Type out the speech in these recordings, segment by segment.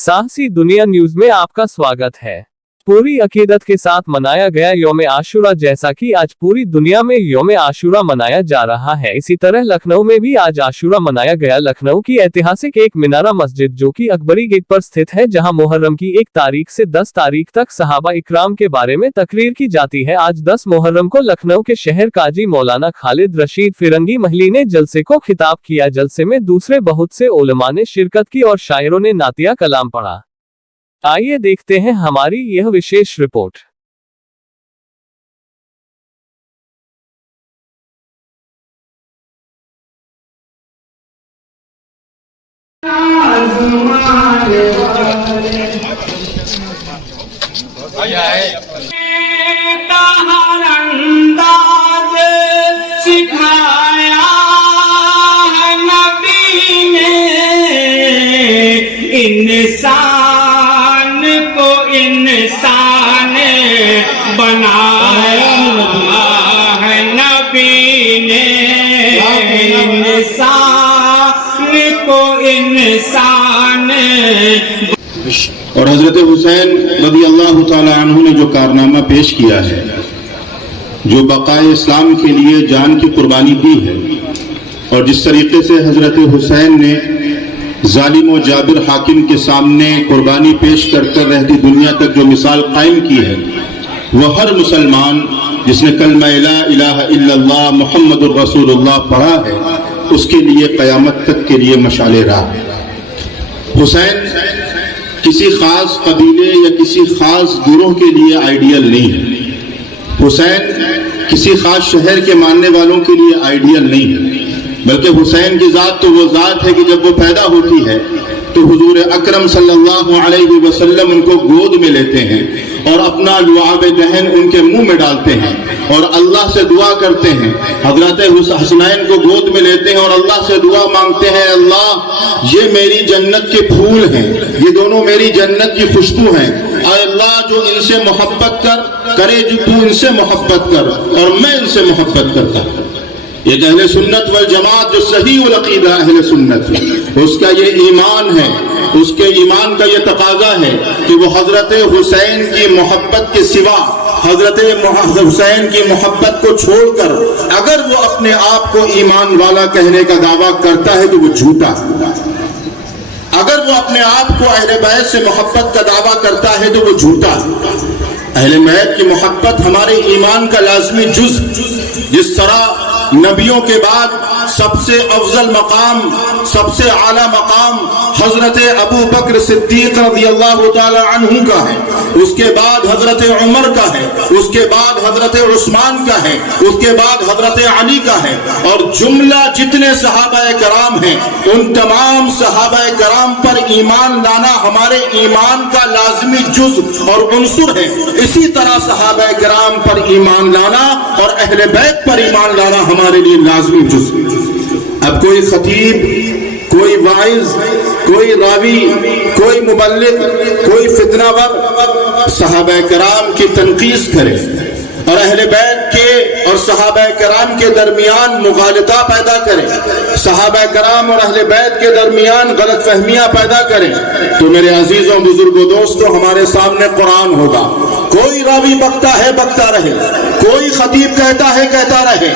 साहसी दुनिया न्यूज में आपका स्वागत है। पूरी अकीदत के साथ मनाया गया यौम आशूरा। जैसा कि आज पूरी दुनिया में यौम आशूरा मनाया जा रहा है, इसी तरह लखनऊ में भी आज आशूरा मनाया गया। लखनऊ की ऐतिहासिक एक मीनारा मस्जिद जो कि अकबरी गेट पर स्थित है, जहां मुहर्रम की 1 तारीख से 10 तारीख तक सहाबा इकराम के बारे में तकरीर की जाती है। आज 10 मुहर्रम को लखनऊ के शहर काजी मौलाना खालिद रशीद फिरंगी महली ने जलसे को खिताब किया। जलसे में दूसरे बहुत से उलमा ने शिरकत की और शायरों ने नातिया कलाम पढ़ा। आइए देखते हैं हमारी यह विशेष रिपोर्ट। सिखाया है नबी ने, इंसान को इंसान बनाया है नबी ने, इंसान को इंसान। और हजरत हुसैन रज़ी अल्लाह ताला अन्हु ने जो कारनामा पेश किया है, जो बक़ाए इस्लाम के लिए जान की कुर्बानी दी है, और जिस तरीके से हजरत हुसैन ने जालिम और जाबिर हाकिम के सामने कुर्बानी पेश कर रहती दुनिया तक जो मिसाल कायम की है, वह हर मुसलमान जिसने कलमा ला इलाहा इल्लल्लाह मुहम्मदुर रसूलुल्लाह पढ़ा है, उसके लिए क़यामत तक के लिए मशाले राह है। हुसैन किसी खास कबीले या किसी खास गिरोह के लिए आइडियल नहीं है। हुसैन किसी खास शहर के मानने वालों के लिए आइडियल नहीं है, बल्कि हुसैन की ज़ात तो वो ज़ात है कि जब वो पैदा होती है तो हुजूर अकरम सल्लल्लाहु अलैहि वसल्लम उनको गोद में लेते हैं और अपना लुआब दहन उनके मुंह में डालते हैं और अल्लाह से दुआ करते हैं। हज़रत हसनैन को गोद में लेते हैं और अल्लाह से दुआ मांगते हैं, अल्लाह ये मेरी जन्नत के फूल हैं, ये दोनों मेरी जन्नत की खुशबू हैं, अल्लाह जो इनसे मोहब्बत करे जो तू इनसे मोहब्बत कर और मैं इनसे मोहब्बत करता। एक अहले सुन्नत वल जमात जो सही उल अकीदा अहले सुन्नत है, उसका ये ईमान है, उसके ईमान का ये तकाजा है कि वो हजरत हुसैन की मोहब्बत के सिवा हजरत हुसैन की मोहब्बत को छोड़कर अगर वो अपने आप को ईमान वाला कहने का दावा करता है तो वो झूठा। अगर वो अपने आप को अहले बैत से मोहब्बत का दावा करता है तो वो झूठा। अहले बैत की मोहब्बत हमारे ईमान का लाजमी जुज़, जिस तरह नबियों के बाद सबसे अफजल मकाम, सबसे आला मकाम हजरत अबू बकर सिद्दीक रज़ी अल्लाह ताला अन्हु का है, उसके बाद हजरत उमर का है, उसके बाद हजरत उस्मान का है, उसके बाद हजरत अली का है, और जुमला जितने सहाबाए कराम हैं उन तमाम सहाबाए कराम पर ईमान लाना हमारे ईमान का लाजमी जुज़ और उन्सुर है। इसी तरह सहाबाए कराम पर ईमान लाना और अहले बैत पर ईमान लाना हमारे लिए लाजमी जुज़। अब कोई खतीब, कोई वाइज, कोई रावी, कोई मुबल्लिग, कोई फितनावर सहाबा कराम की तनकीस करे और अहले बैत के और सहाबा कराम के दरमियान मुगालता पैदा करे, सहाबा कराम और अहले बैत के दरमियान गलत फहमियां पैदा करें, तो मेरे अजीजों बुजुर्गों दोस्तों, हमारे सामने कुरान होगा। कोई रावी बकता है बकता रहे, कोई खतीब कहता है कहता रहे,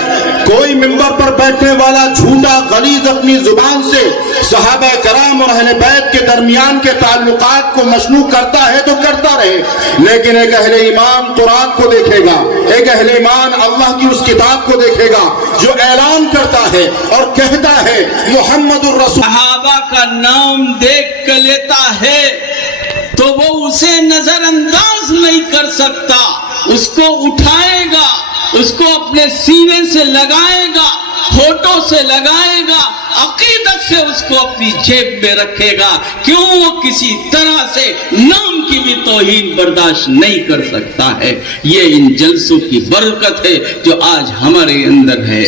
कोई मिंबर पर बैठने वाला झूठा गलीज अपनी जुबान से सहाबा कराम और अहले बैत के दरमियान के ताल्लुकात को मशनू करता है तो करता रहे, लेकिन एक अहले ईमान कुरान को देखेगा, एक अहले ईमान अल्लाह की उस किताब को देखेगा जो ऐलान करता है और कहता है मुहम्मदुर रसूल। सहाबा का नाम देख कर लेता है तो वो उसे नजरअंदाज नहीं कर सकता, उसको उठाएगा, उसको अपने सीने से लगाएगा, होठों से लगाएगा, अकीदत से उसको अपनी जेब में रखेगा। क्यों? वो किसी तरह से नाम की भी तौहीन बर्दाश्त नहीं कर सकता है। ये इन जलसों की बरकत है जो आज हमारे अंदर है।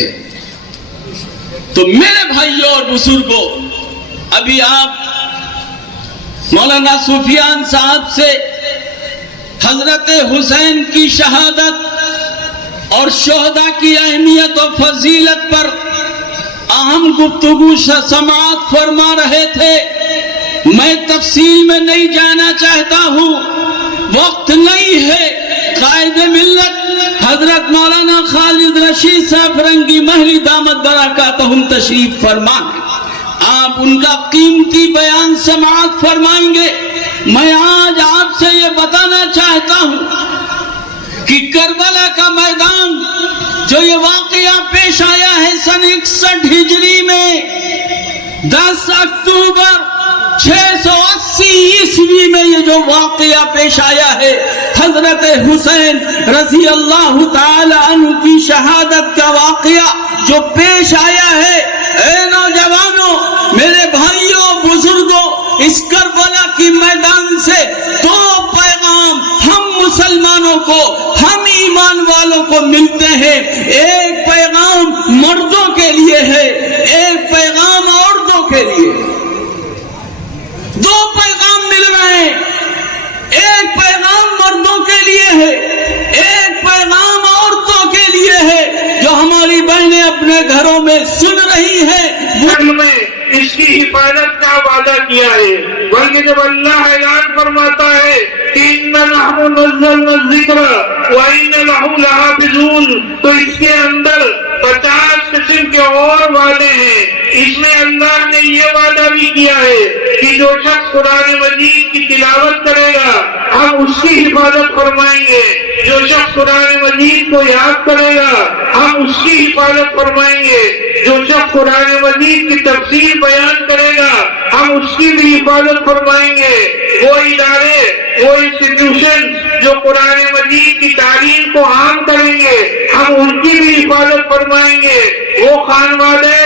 तो मेरे भाइयों और बुजुर्गों, अभी आप मौलाना सुफियान साहब से हजरत हुसैन की शहादत और शोहदा की अहमियत और फजीलत पर अहम गुफ्तगू समाअत फरमा रहे थे। میں تفصیل میں نہیں جانا چاہتا ہوں، وقت نہیں ہے۔ قائد ملت حضرت مولانا خالد رشید صاحب فرنگی محلی دامت برکاتہم تشریف فرما، آپ ان کا قیمتی بیان سماعت فرمائیں گے۔ میں آج آپ سے یہ بتانا چاہتا ہوں کہ کربلا کا میدان جو یہ واقعہ پیش آیا ہے سن 61 ہجری میں 10 اکتوبر 680 عیسوی میں یہ جو واقعہ پیش آیا ہے، حضرت حسین رضی اللہ تعالی عنہ کی شہادت کا واقعہ جو پیش آیا ہے، اے نوجوانوں، میرے بھائیوں، بزرگوں، اس کربلا کی میدان سے دو پیغام ہم مسلمانوں کو، ہم ایمان والوں کو ملتے ہیں۔ ایک پیغام مردوں کے لیے ہے، ایک پیغام عورتوں کے لیے۔ دو پیغام مل رہے ہیں، ایک پیغام مردوں کے لیے ہے، ایک پیغام عورتوں کے لیے ہے۔ جو ہماری بہنیں اپنے گھروں میں سن رہی ہیں، میں اس کی حفاظت کا وعدہ کیا ہے، بلکہ جب اللہ اعلان فرماتا ہے کہ اِنَّا نَحْنُ نَزَّلْنَا الذِّكْرَ وَإِنَّا لَهُ لَحَافِظُونَ، تو اس کے اندر 50 قسم کے اور وعدے ہیں۔ اس میں اللہ نے یہ وعدہ بھی کیا ہے کہ جو شخص قرآن مجید کی تلاوت کرے گا ہم اس کی حفاظت فرمائیں گے، جو شخص قرآن مجید کو یاد کرے گا ہم اس کی حفاظت فرمائیں گے، جو شخص قرآن مجید کی تفسیر بیان کرے گا ہم اس کی بھی حفاظت فرمائیں گے۔ وہ ادارے، وہ انسٹیٹیوشن جو قرآن مجید کی تعلیم کو عام کریں گے ہم ان کی بھی حفاظت فرمائیں گے۔ وہ خانوادے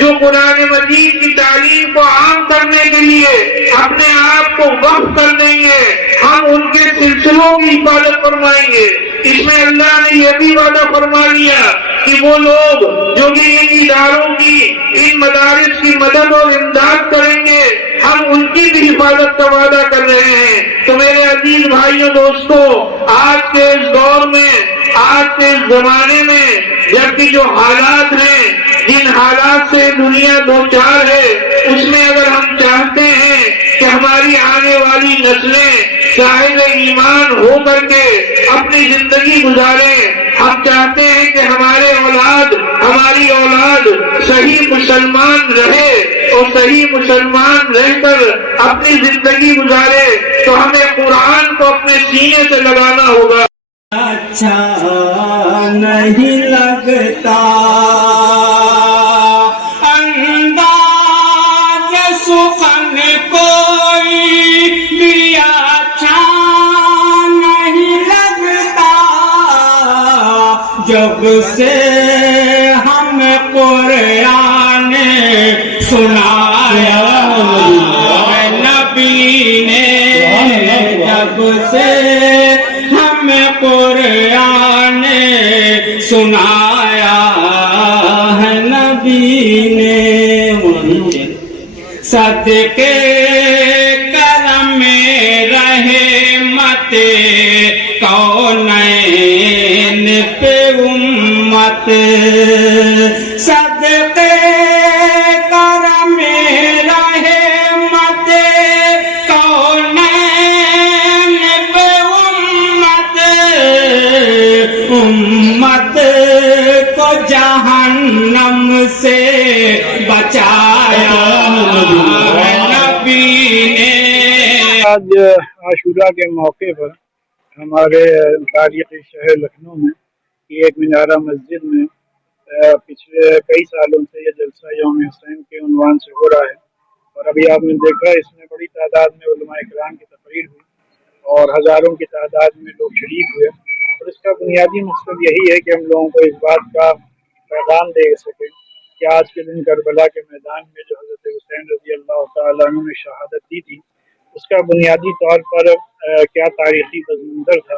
جو قرآن مجید کی تعلیم کو عام کرنے کے لیے اپنے آپ کو وقف کر دیں گے ہم ان کے سلسلوں کی حفاظت فرمائیں گے۔ اس میں اللہ نے یہ بھی وعدہ فرما لیا کہ وہ لوگ جو بھی ان اداروں کی، ان مدارس کی مدد اور امداد کریں گے ہم ان کی بھی حفاظت کا وعدہ کر رہے ہیں۔ تو میرے عزیز بھائیوں، دوستوں، آج کے اس دور میں، آج کے اس زمانے میں جبکہ جو حالات ہیں، جن حالات سے دنیا دوچار ہے، اس میں اگر ہم چاہتے ہیں کہ ہماری آنے والی نسلیں صاحب ایمان ہو کر کے اپنی زندگی گزاریں، ہم چاہتے ہیں کہ ہماری اولاد صحیح مسلمان رہے اور صحیح مسلمان رہ کر اپنی زندگی گزارے، تو ہمیں قرآن کو اپنے سینے سے لگانا ہوگا۔ اچھا نہیں لگتا انداز سخن کوئی بھی اچھا نہیں لگتا، جب سے ہم قرآن سنایا ہے نبی نے، جب سے قرآن سنایا ہے نبی نے، صدقے کرم رحمت کونین پہ امت، صدقے کرم رحمت کونین پہ امت کو جہنم سے بچایا ہے نبی نے۔ آج عاشورہ کے موقع پر ہمارے تاریخی شہر لکھنؤ میں ایک مینارہ مسجد میں پچھلے کئی سالوں سے یہ جلسہ یوم حسین کے عنوان سے ہو رہا ہے، اور ابھی آپ نے دیکھا اس میں بڑی تعداد میں علماء کرام کی تقریر ہوئی اور ہزاروں کی تعداد میں لوگ شریک ہوئے، اور اس کا بنیادی مقصد یہی ہے کہ ہم لوگوں کو اس بات کا پیغام دے سکیں کہ آج کے دن کربلا کے میدان میں جو حضرت حسین رضی اللہ تعالیٰ عنہ نے شہادت دی تھی، اس کا بنیادی طور پر کیا تاریخی پس منظر تھا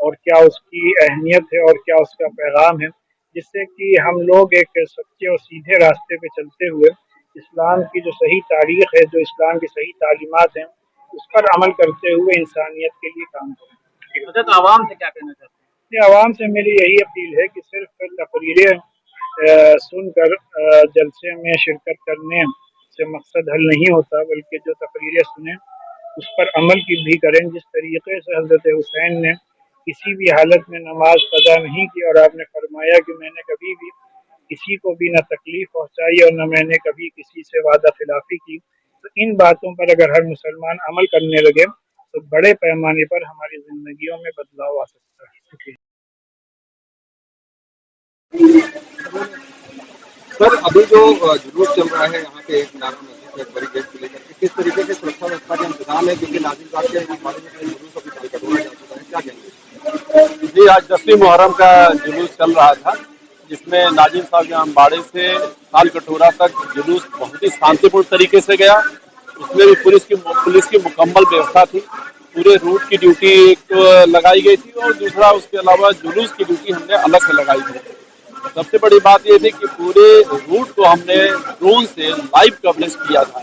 اور کیا اس کی اہمیت ہے اور کیا اس کا پیغام ہے، جس سے کہ ہم لوگ ایک سچے اور سیدھے راستے پہ چلتے ہوئے اسلام کی جو صحیح تاریخ ہے، جو اسلام کی صحیح تعلیمات ہیں، اس پر عمل کرتے ہوئے انسانیت کے لیے کام کریں۔ حضرت عوام سے کیا کہنا چاہتے ہیں؟ عوام سے میری یہی اپیل ہے کہ صرف تقریریں سن کر جلسے میں شرکت کرنے से मकसद हल नहीं होता, बल्कि जो तकरीरें सुने उस पर अमल की भी करें। जिस तरीके से हज़रत हुसैन ने किसी भी हालत में नमाज कज़ा नहीं की, और आपने फरमाया कि मैंने कभी भी किसी को भी न तकलीफ पहुंचाई और न मैंने कभी किसी से वादा खिलाफी की, तो इन बातों पर अगर हर मुसलमान अमल करने लगे तो बड़े पैमाने पर हमारी जिंदगियों में बदलाव आ सकता है। शुक्रिया। सर, अभी जो जुलूस चल रहा है यहाँ पे एक नारा मस्जिद एक बड़ी गेट को लेकर के, किस तरीके से सुरक्षा व्यवस्था का इंतजाम है, क्योंकि नाजिम साहब के बारे में जुलूस अभी कल कटवाया जा चुका है, क्या कहेंगे? जी, आज 10वीं मुहर्रम का जुलूस चल रहा था, जिसमें नाजिम साहब के अम्बाड़े से साल कटोरा तक जुलूस बहुत ही शांतिपूर्ण तरीके से गया। उसमें भी पुलिस की मुकम्मल व्यवस्था थी। पूरे रूट की ड्यूटी एक लगाई गई थी और दूसरा उसके अलावा जुलूस की ड्यूटी हमने अलग से लगाई थी। सबसे बड़ी बात ये थी कि पूरे रूट को हमने ड्रोन से लाइव कवरेज किया था,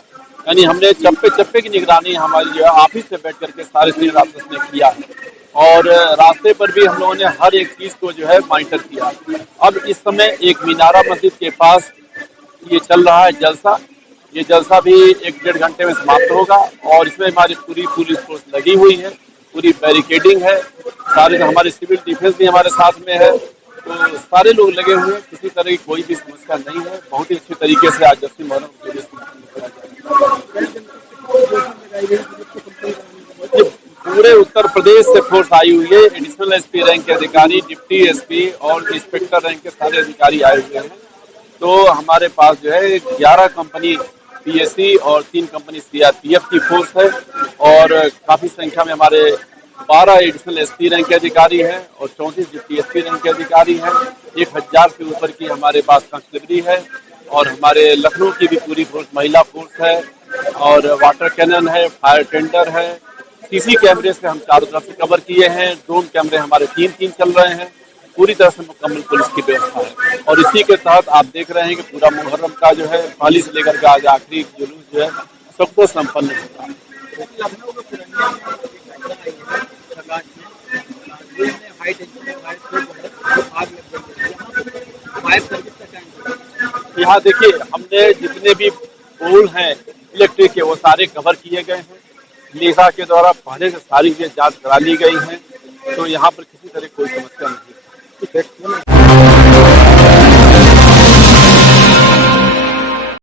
यानी हमने चप्पे चप्पे की निगरानी हमारी जो है ऑफिस से बैठ करके सारे सीनियर ऑफिसर्स ने किया है, और रास्ते पर भी हम लोगों ने हर एक चीज को जो है मॉनिटर किया। अब इस समय एक मीनारा मस्जिद के पास ये चल रहा है जलसा, ये जलसा भी 1-1.5 घंटे में समाप्त होगा, और इसमें हमारी पूरी पुलिस फोर्स लगी हुई है, पूरी बैरिकेडिंग है, सारे हमारे सिविल डिफेंस भी हमारे साथ में है, तो सारे लोग लगे हुए हैं, किसी तरह की कोई भी समस्या नहीं है। बहुत ही अच्छी तरीके से आज 10वीं मुहर्रम पूरे उत्तर प्रदेश से फोर्स आई हुई है। एडिशनल एसपी रैंक के अधिकारी, डिप्टी एसपी और इंस्पेक्टर रैंक के सारे अधिकारी आए हुए हैं। तो हमारे पास जो है 11 कंपनी पीएससी और 3 कंपनी सीआरपीएफ की फोर्स है, और काफी संख्या में हमारे 12 एडिशनल एसपी रैंक के अधिकारी हैं और 34 डिप्टी एसपी रैंक के अधिकारी हैं। 1000 से ऊपर की हमारे पास कंस्टेबली है, और हमारे लखनऊ की भी पूरी फोर्स महिला फोर्स है, और वाटर कैनन है, फायर टेंडर है। सीसी कैमरे से हम चारों तरफ से कवर किए हैं, ड्रोन कैमरे हमारे 3 चल रहे हैं। पूरी तरह से मुकम्मल पुलिस की व्यवस्था है, और इसी के तहत आप देख रहे हैं कि पूरा मुहर्रम का जो है पहली से लेकर के आज आखिरी जुलूस जो है सबको संपन्न होता है। यहाँ देखिए, हमने जितने भी पोल हैं इलेक्ट्रिक के वो सारे कवर किए गए हैं। लीसा के द्वारा पहले से सारी चीजें जांच करा ली गई हैं, तो यहाँ पर किसी तरह कोई समस्या नहीं है।